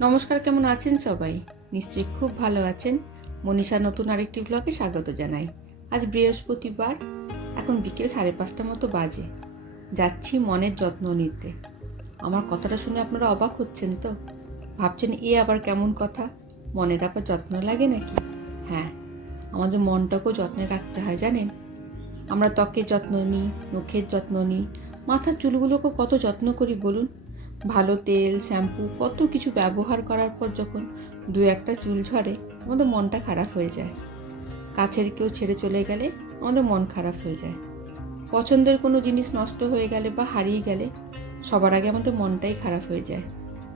নমস্কার, কেমন আছেন সবাই? নিশ্চয়ই খুব ভালো আছেন। মনীষা নতুন আরেকটি ব্লগে স্বাগত জানাই। আজ বৃহস্পতিবার, এখন বিকেল সাড়ে পাঁচটা মতো বাজে। যাচ্ছি মনের যত্ন নিতে। আমার কথাটা শুনে আপনারা অবাক হচ্ছেন তো? ভাবছেন, এ আবার কেমন কথা? মনের আবার যত্ন লাগে নাকি? হ্যাঁ আমাদের মনটাকেও যত্নে রাখতে হয়, জানেন? আমরা ত্বকের যত্ন নিই নখের যত্ন নিই, মাথার চুলগুলোকে কত যত্ন করি বলুন? ভালো তেল, শ্যাম্পু, কত কিছু ব্যবহার করার পর যখন দু একটা চুল ঝরে, আমাদের মনটা খারাপ হয়ে যায়। কাছের কেউ ছেড়ে চলে গেলে আমাদের মন খারাপ হয়ে যায়। পছন্দের কোনো জিনিস নষ্ট হয়ে গেলে বা হারিয়ে গেলে সবার আগে আমাদের মনটাই খারাপ হয়ে যায়।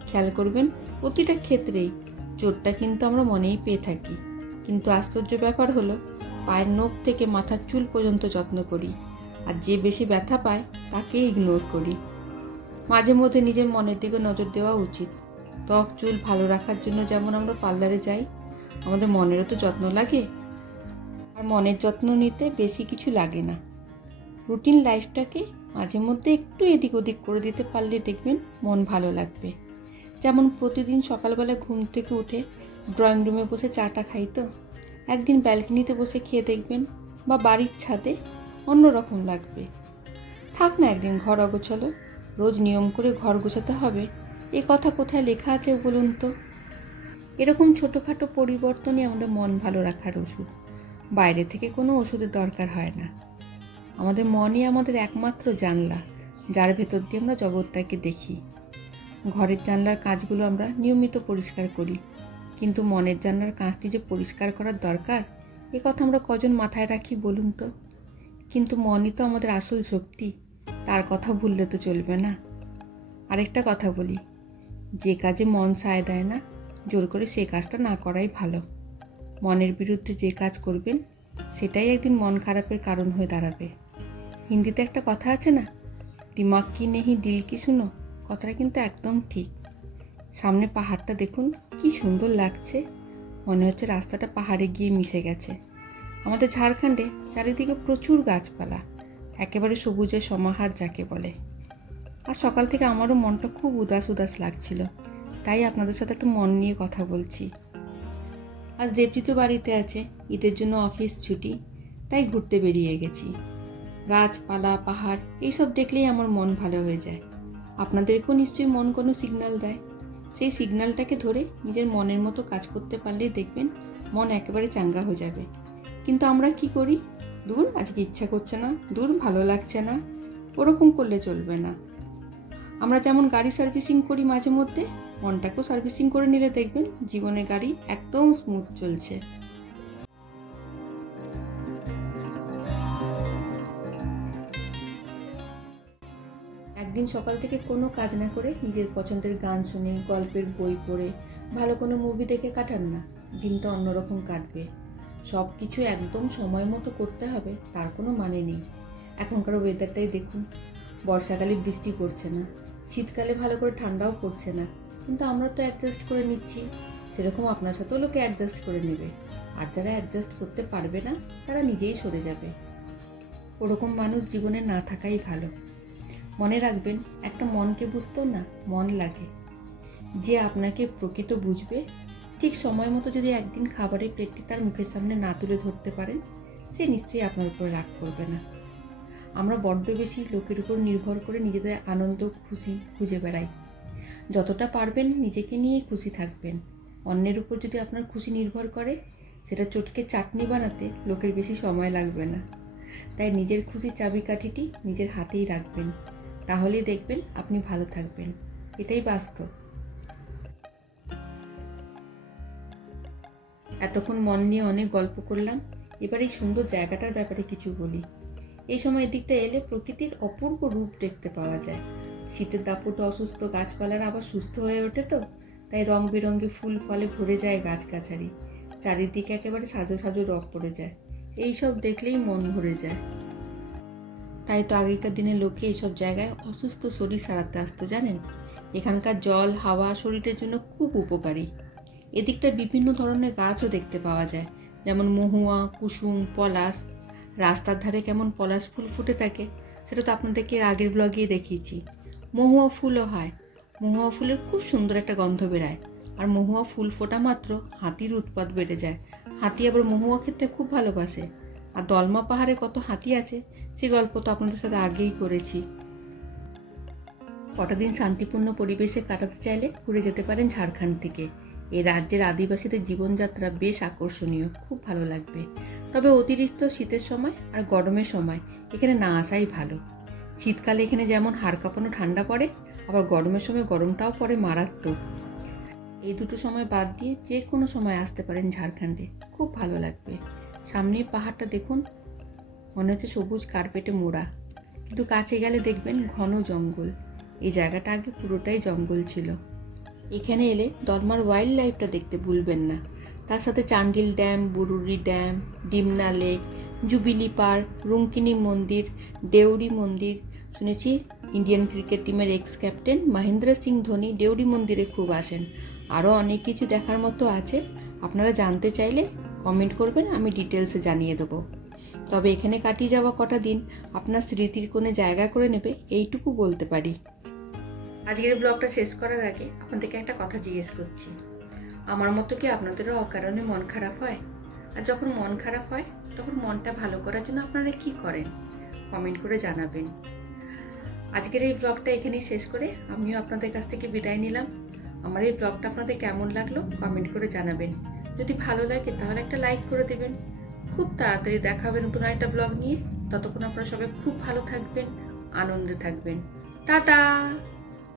খেয়াল করবেন, প্রতিটা ক্ষেত্রেই চোটটা কিন্তু আমরা মনেই পেয়ে থাকি। কিন্তু আশ্চর্য ব্যাপার হলো, পায়ের নখ থেকে মাথার চুল পর্যন্ত যত্ন করি। আর যে বেশি ব্যথা পায় তাকে ইগনোর করি। মাঝে মধ্যে নিজের মনের দিকে নজর দেওয়া উচিত। ত্বক, চুল ভালো রাখার জন্য যেমন আমরা পার্লারে যাই, আমাদের মনেরও তো যত্ন লাগে। আর মনের যত্ন নিতে বেশি কিছু লাগে না। রুটিন লাইফটাকে মাঝে মধ্যে একটু এদিক ওদিক করে দিতে পারলে দেখবেন মন ভালো লাগবে। যেমন প্রতিদিন সকালবেলা ঘুম থেকে উঠে ড্রয়িং রুমে বসে চাটা খাই তো। একদিন ব্যালকনিতে বসে খেয়ে দেখবেন বা বাড়ির ছাদে অন্যরকম লাগবে। থাক না একদিন ঘর অগোছালো। রোজ নিয়ম করে ঘর গোছাতে হবে। এ কথা কোথায় লেখা আছে বলুন তো? এরকম ছোটোখাটো পরিবর্তনই আমাদের মন ভালো রাখার ওষুধ। বাইরে থেকে কোনো ওষুধের দরকার হয় না। আমাদের মনই আমাদের একমাত্র জানলা, যার ভেতর দিয়ে আমরা জগৎটাকে দেখি। ঘরের জানলার কাজগুলো আমরা নিয়মিত পরিষ্কার করি। কিন্তু মনের জানলার কাজটি যে পরিষ্কার করার দরকার, এ কথা আমরা কজন মাথায় রাখি বলুন তো? কিন্তু মনই তো আমাদের আসল শক্তি। তার কথা ভুললে তো চলবে না। আরেকটা কথা বলি, যে কাজে মন সায় দেয় না, জোর করে সে কাজটা না করাই ভালো। মনের বিরুদ্ধে যে কাজ করবেন, সেটাই একদিন মন খারাপের কারণ হয়ে দাঁড়াবে। হিন্দিতে একটা কথা আছে না, দিমাগ কি নেহি দিল কি শুনো? কথাটা কিন্তু একদম ঠিক। সামনে পাহাড়টা দেখুন, কি সুন্দর লাগছে। মনে হচ্ছে রাস্তাটা পাহাড়ে গিয়ে মিশে গেছে। আমাদের ঝাড়খণ্ডে চারিদিকে প্রচুর গাছপালা। একেবারে সবুজের সমাহার যাকে বলে। আর সকাল থেকে আমারও মনটা খুব উদাস উদাস লাগছিল। তাই আপনাদের সাথে একটু মন নিয়ে কথা বলছি। আজ দেবজিৎ বাড়িতে আছে, ঈদের জন্য অফিস, ছুটি, তাই ঘুরতে বেরিয়ে গেছি। গাছপালা, পাহাড়, এইসব দেখলেই আমার মন ভালো হয়ে যায়। আপনাদেরকেও নিশ্চয়ই মন কোনো সিগন্যাল দেয়। সেই সিগন্যালটাকে ধরে নিজের মনের মতো কাজ করতে পারলেই দেখবেন মন একেবারে চাঙ্গা হয়ে যাবে। কিন্তু আমরা কি করি? দূর আজকে ইচ্ছা করছে না, দূর ভালো লাগছে না, ওরকম করলে চলবে না। আমরা যেমন গাড়ি সার্ভিসিং করি মাঝে মধ্যে, মনটাকেও সার্ভিসিং করে নিলে দেখবেন জীবনে গাড়ি একদম স্মুথ চলছে। একদিন সকাল থেকে কোনো কাজ না করে নিজের পছন্দের গান শুনে, গল্পের বই পড়ে, ভালো কোনো মুভি দেখে কাটান না, দিনটা অন্যরকম কাটবে। সব কিছু একদম সময় মতো করতে হবে, তার কোনো মানে নেই। এখনকার ওয়েদারটাই দেখুন, বর্ষাকালে বৃষ্টি পড়ছে না, শীতকালে ভালো করে ঠান্ডাও পড়ছে না, কিন্তু আমরা তো অ্যাডজাস্ট করে নিচ্ছি, সেরকম আপনার সাথেও লোকে অ্যাডজাস্ট করে নেবে। আর যারা অ্যাডজাস্ট করতে পারবে না, তারা নিজেই সরে যাবে। ওরকম মানুষ জীবনে না থাকাই ভালো। মনে রাখবেন, একটা মনকে বুঝতেও না মন লাগে। যে আপনাকে প্রকৃত বুঝবে ঠিক সময় মতো যদি একদিন খাবারের প্লেটটি তার মুখের সামনে না তুলে ধরতে পারেন, সে নিশ্চয়ই আপনার উপর রাগ করবে না। আমরা বড্ড বেশি লোকের উপর নির্ভর করে নিজেদের আনন্দ, খুশি খুঁজে বেড়াই। যতটা পারবেন নিজেকে নিয়েই খুশি থাকবেন। অন্যের উপর যদি আপনার খুশি নির্ভর করে, সেটা চটকে চাটনি বানাতে লোকের বেশি সময় লাগবে না। তাই নিজের খুশি চাবিকাঠিটি নিজের হাতেই রাখবেন। তাহলেই দেখবেন আপনি ভালো থাকবেন। এটাই বাস্তব। এতক্ষণ মন নিয়ে অনেক গল্প করলাম। এবার এই সুন্দর জায়গাটার ব্যাপারে কিছু বলি। এই সময় এদিকটা এলে প্রকৃতির অপূর্ব রূপ দেখতে পাওয়া যায়। শীতের দাপটে অসুস্থ গাছপালারা আবার সুস্থ হয়ে ওঠে তো, তাই রং বেরঙে ফুল ফলে ভরে যায় গাছগাছালি। চারিদিকে একেবারে সাজো সাজো রব পড়ে যায়। এই সব দেখলেই মন ভরে যায়। তাই তো আগেকার দিনে লোকে এইসব জায়গায় অসুস্থ শরীর সারাতে আসতো, জানেন? এখানকার জল, হাওয়া শরীরের জন্য খুব উপকারী। এদিকটা বিভিন্ন ধরনের গাছও দেখতে পাওয়া যায়। যেমন মহুয়া, কুসুম, পলাশ। রাস্তার ধারে কেমন পলাশ ফুল ফুটে থাকে, সেটা তো আপনাদেরকে আগের ব্লগেই দেখিয়েছি। মহুয়া ফুলও হয়। মহুয়া ফুলের খুব সুন্দর একটা গন্ধ বেরায়। আর মহুয়া ফুল ফোটা মাত্র হাতির উৎপাত বেড়ে যায়। হাতি আবার মহুয়া খেতে খুব ভালোবাসে। আর দলমা পাহাড়ে কত হাতি আছে, সে গল্প তো আপনাদের সাথে আগেই করেছি। কটা দিন শান্তিপূর্ণ পরিবেশে কাটাতে চাইলে ঘুরে যেতে পারেন ঝাড়খণ্ড থেকে। এই রাজ্যের আদিবাসীদের জীবনযাত্রা বেশ আকর্ষণীয়, খুব ভালো লাগবে। তবে অতিরিক্ত শীতের সময় আর গরমের সময় এখানে না আসাই ভালো। শীতকালে এখানে যেমন হাড় কাঁপানো ঠান্ডা পড়ে, আবার গরমের সময় গরমটাও পড়ে মারাত্মক। এই দুটো সময় বাদ দিয়ে যে কোনো সময় আসতে পারেন ঝাড়খণ্ডে, খুব ভালো লাগবে। সামনের পাহাড়টা দেখুন, মনে হচ্ছে সবুজ কার্পেটে মোড়া। কিন্তু কাছে গেলে দেখবেন ঘন জঙ্গল। এই জায়গাটা আগে পুরোটাই জঙ্গল ছিল। এখানে এলে দলমার ওয়াইল্ড লাইফটা দেখতে ভুলবেন না। তার সাথে Chandil dam, Bururi dam, Dimna lake, Jubilee park Runkini মন্দির, ডেউরি মন্দির, শুনেছি ইন্ডিয়ান ক্রিকেট টিমের এক্স ক্যাপ্টেন মহেন্দ্র সিং ধোনি ডেউরি মন্দিরে খুব আসেন। আরও অনেক কিছু দেখার মতো আছে। আপনারা জানতে চাইলে কমেন্ট করবেন, আমি ডিটেলসে জানিয়ে দেবো। তবে এখানে কাটিয়ে যাওয়া কটা দিন আপনার স্মৃতির কোণে জায়গা করে নেবে, এইটুকু বলতে পারি। আজকের ব্লগটা শেষ করার আগে আপনাদেরকে একটা কথা জিজ্ঞেস করছি। আমার মতো কি আপনাদেরও অকারণে মন খারাপ হয়? আর যখন মন খারাপ হয়, তখন মনটা ভালো করার জন্য আপনারা কি করেন? কমেন্ট করে জানাবেন। আজকের এই ব্লগটা এখানেই শেষ করে আমিও আপনাদের কাছ থেকে বিদায় নিলাম। আমার এই ব্লগটা আপনাদের কেমন লাগল কমেন্ট করে জানাবেন। যদি ভালো লাগে তাহলে একটা লাইক করে দেবেন। খুব তাড়াতাড়ি দেখা হবে নতুন একটা ব্লগ নিয়ে। ততক্ষণ আপনারা সবাই খুব ভালো থাকবেন, আনন্দে থাকবেন। টাটা!